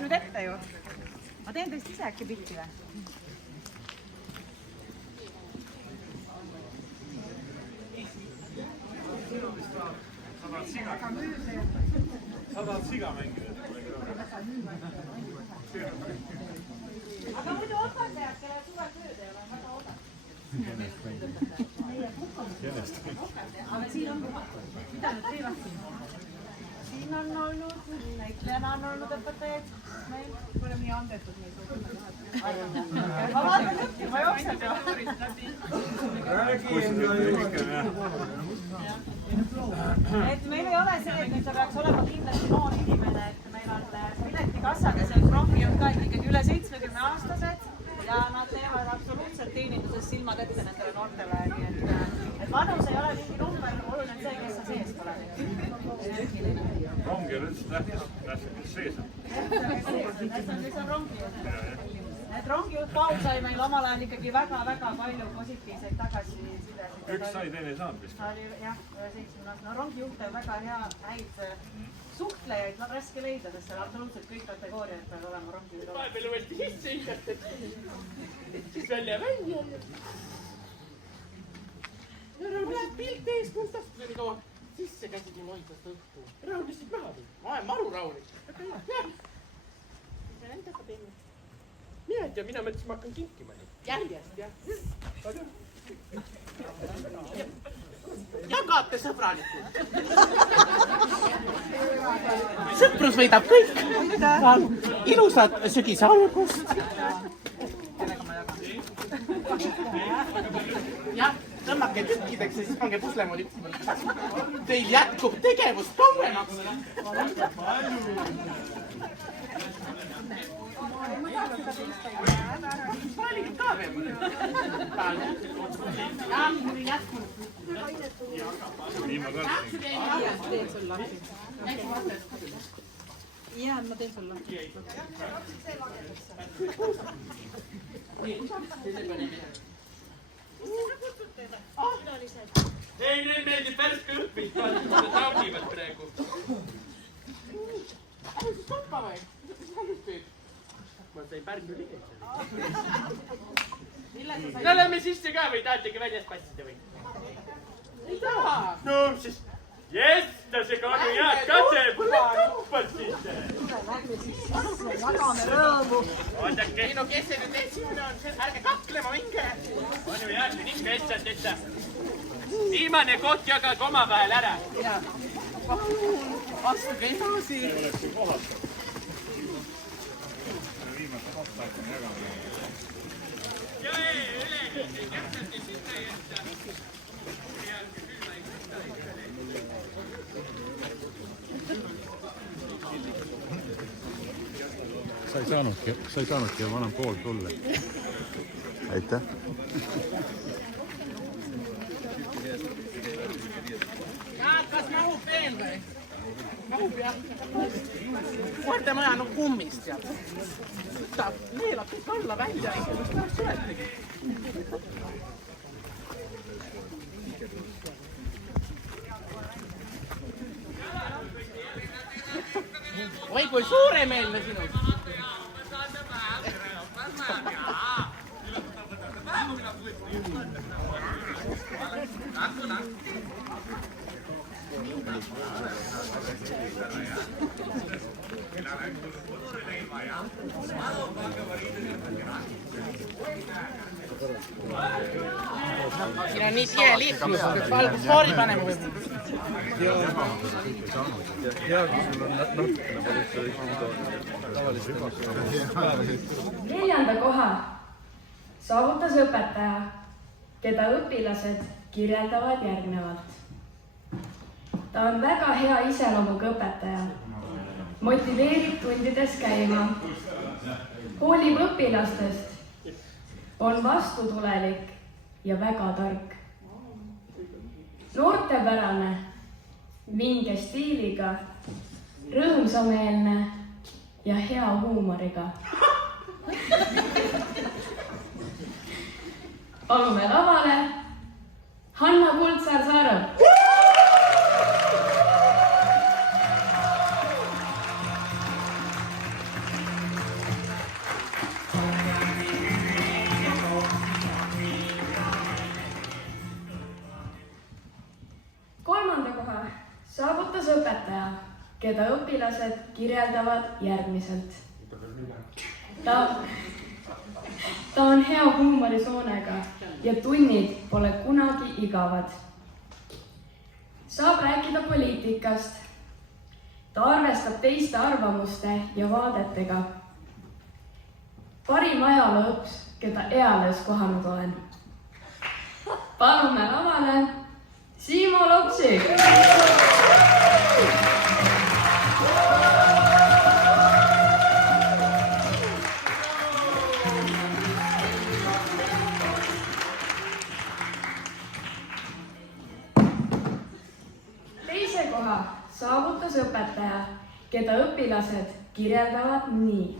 teen nüüd ette ju. Ma teen teist ise äkki pilti või? Sa tahad siga mängida? Aga muidu õpetajad, kelle suvel tööd ei ole, väga oodata. Aga siin on lubatud. Mida nüüd teevad siin? Siin on olnud, näitlejana on olnud õpetajaid. Meil pole nii andetud meil suhtes. Ma vaatan õppi, ma jooksen ju. Et meil ei ole see, et nüüd sa peaks olema kindlasti noor inimene, et meil on piletikassaga see rongijuht ka ikkagi üle 70-aastased ja nad teevad absoluutselt teeninduses silmad ette nendele noortele, nii et vanus ei ole mingi number, oluline see, kes sa sees pole. Rongi on üldse tähtis, kes sees on. Kes on rongijuht. Et rongijuht Paul sai meil omal ajal ikkagi väga-väga palju positiivseid tagasisidesid. Üks sai, teine ei saanud vist. Jah, 70. No rongijuht on väga häid suhtlejaid, raske leida, sest seal absoluutselt kõik kategooriad peavad olema rongijuht. Vahepeal uuesti sisse hingatud. Siis välja. Raul läheb pilt ees, kuultast tuli kaua. Sisse käsigi loidast õhtu. Raul lihtsalt maha tuli. Ma olen maru Raulis. Mis me endaga teeme? Mina ei tea, mina mõtlesin, ma hakkan kinkima neid. Järjest, jah. Jagate sõbralikult. Sõprus võidab kõik. Ilusat sügise algust. Jah, tõmmake tükkideks ja siis pange puslemoodi. Teil jätkub tegevust kauemaks. Oligi ka veel. Jah, mul ei jätkunud. Nii ma kartsin. Jaa, ma teen sulle. Ei, neil meeldib värske õppist, nad naudivad praegu. Ähme siis koppa või? Mis sa nüüd teed? Ma sain Pärnu ligeid. No lähme sisse ka või tahategi väljas passida või? Ei taha. No siis, jesta see kanu jääd katse, pole kuppad sisse. Jagame rõõmu. Oodake. Ei no kes see nüüd esimene on, ärge kaklema minge. On ju jäädki ikka etsad, etsa. Viimane koht jagage omavahel ära. Jah. Astuge edasi. See oleks ju kohata. Viimase kohta hakkan jagama. Ja ei, kätsati sinna jätta. Sa ei saanudki, ma annan pool sulle. Aitäh. Kas mahub veel või? Mahub jah. Koerte maja on kummist seal. Ta neelab kõik alla välja. Mis pärast suletegi? Oi, kui suuremeelne sinust. Siin on nii tihe liiklus, et valgusfoori paneme või? Hea, kui sul on natukene tavaliselt. 4. koha saavutas õpetaja, keda õpilased kirjeldavad järgnevalt. Ta on väga hea iseloomuga õpetaja, motiveerib tundides käima, hoolib õpilastest, on vastutulelik ja väga tark. Noortepärane, vinge stiiliga, rõõmsameelne ja hea huumoriga. Palume lavale Hanna Kuldsaar-Saarel. saavutas õpetaja, keda õpilased kirjeldavad järgmiselt. Ta on hea huumorisoonega ja tunnid pole kunagi igavad. Saab rääkida poliitikast. Ta arvestab teiste arvamuste ja vaadetega. Parim ajalooõps, keda eales kohanud olen. Palume lavale Siimo Lopsi! Teise koha saavutas õpetaja, keda õpilased kirjeldavad nii.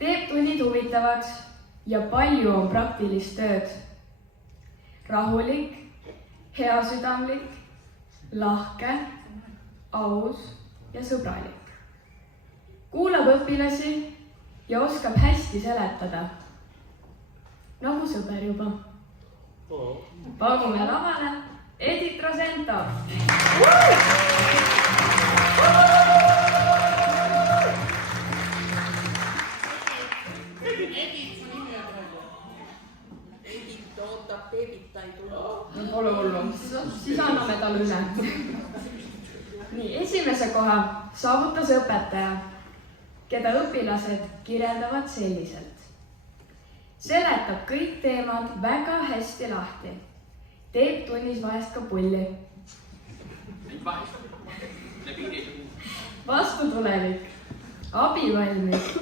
Teeb tunnid huvitavaks ja palju on praktilist tööd. Rahulik, heasüdamlik, lahke, aus ja sõbralik. Kuulab õpilasi ja oskab hästi seletada. Nagu sõber juba. Palume lavale Edith Rosento! Pole hullu, siis anname talle üle. Nii, esimese koha saavutas õpetaja, keda õpilased kirjeldavad selliselt. Seletab kõik teemad väga hästi lahti. Teeb tunnis vahest ka pulli. Vastutulelik, abivalmis,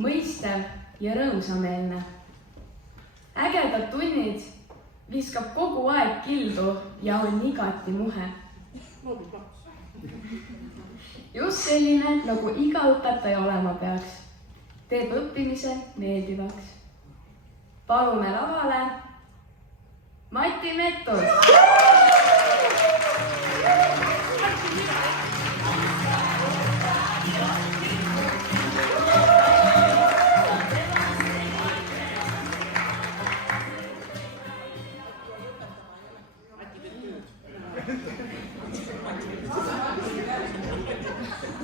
mõistev ja rõõmsameelne. Ägedad tunnid viskab kogu aeg kildu ja on igati muhe. Just selline, nagu iga õpetaja olema peaks. Teeb õppimise meeldivaks. Palume lavale Mati Mettus!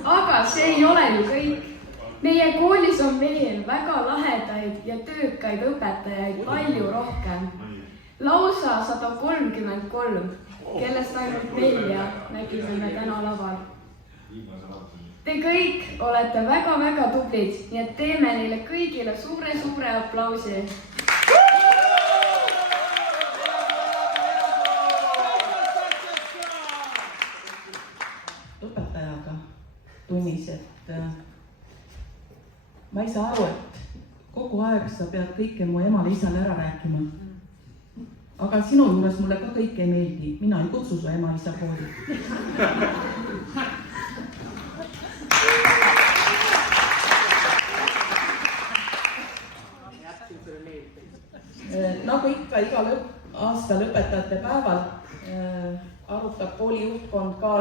Aga see ei ole ju kõik. Meie koolis on veel väga lahedaid ja töökaid õpetajaid palju rohkem. Lausa 133, kellest ainult 4 nägime täna laval. Te kõik olete väga-väga tublid, nii et teeme neile kõigile suure aplausi. Õpetajaga tunnis, et ma ei saa aru, et kogu aeg sa pead kõike mu emale isale ära rääkima. Aga sinu juures mulle ka kõik ei meeldi. Mina ei kutsu su ema isa kooli. Nagu ikka igal aastal õpetajate päeval arutab kooli juhtkond ka,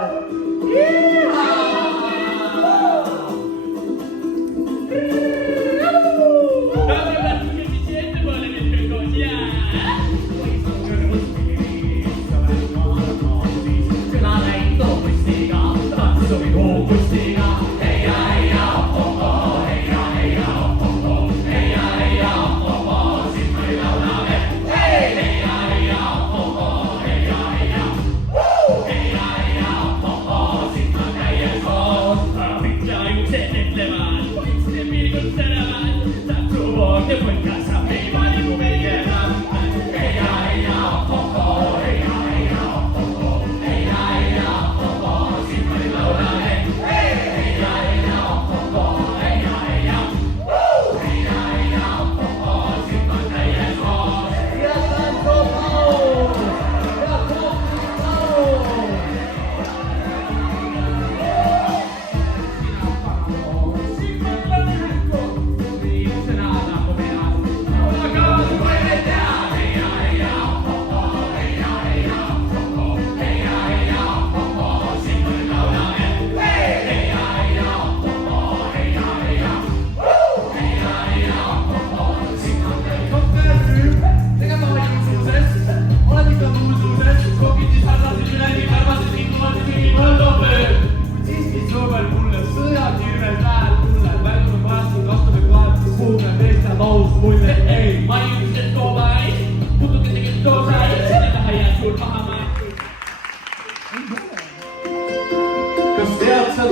kas tead sa,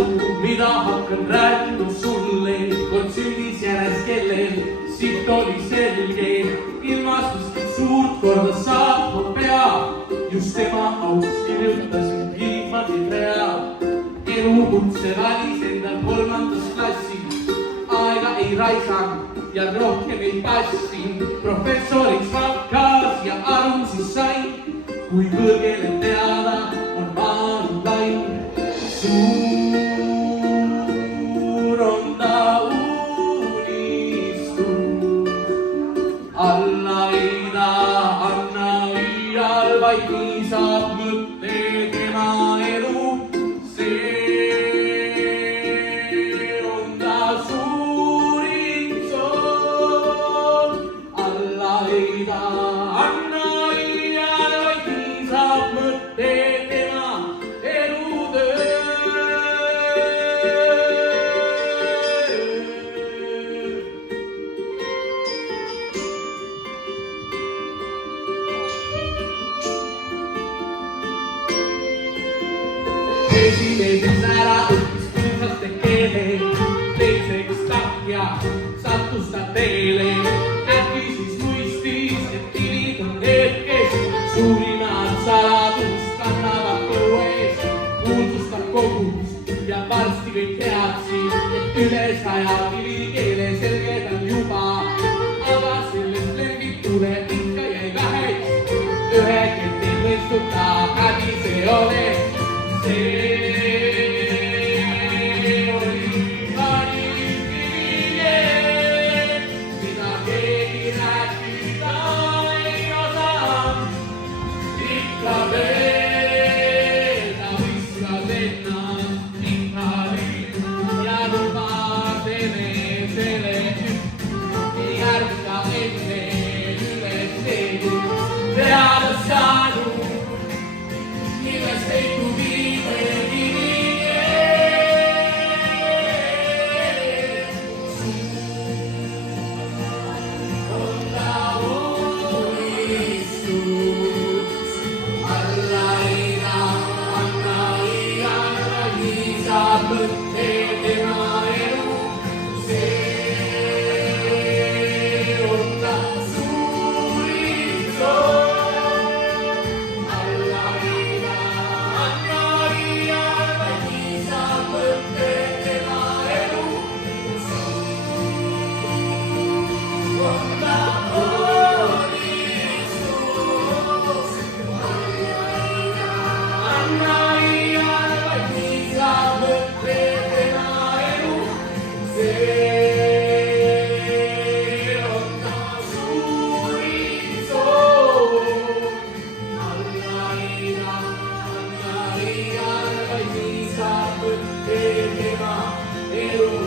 mida hakkan rääkima sulle? Kord sündis järjest kellel, siit oli selge, ilmastust suurt korda saatma pea. Just tema aus kirjutasin viimati rea. Elukutse valis endal 3. klassis, aega ei raisanud ja rohkem ei passin. Professoriks hakkas ja aru siis sain, kui kõrgele teada on maailm lai. Suur on ta unistus, alla ei ta anna iial, vaid nii saab mõtte tema elu. See on ta suurim soov, alla ei ta anna iial, vaid nii saab mõtte tema elutöö. Esimeses ära õppis kuulsaste keele, teiseks tahja sattus ta teele. Äkki siis mõistis, et kivid on need, kes suurimat saladust kannavad õues. Kuulsustab kogus ja varsti kõik teadsid, et üle 100 kivikele selged on juba. Aga sellest lendid tuleb ikka jäi väheks, ühe ketti mõistuta häbi see ole. See oli kanikivikeel, mida keegi rääkida ei osanud. Ikka veel ta viskas ennast pikali ja lubas enesele ei ärka enne üles teed. Teada saanud, millest ei tuvi Elu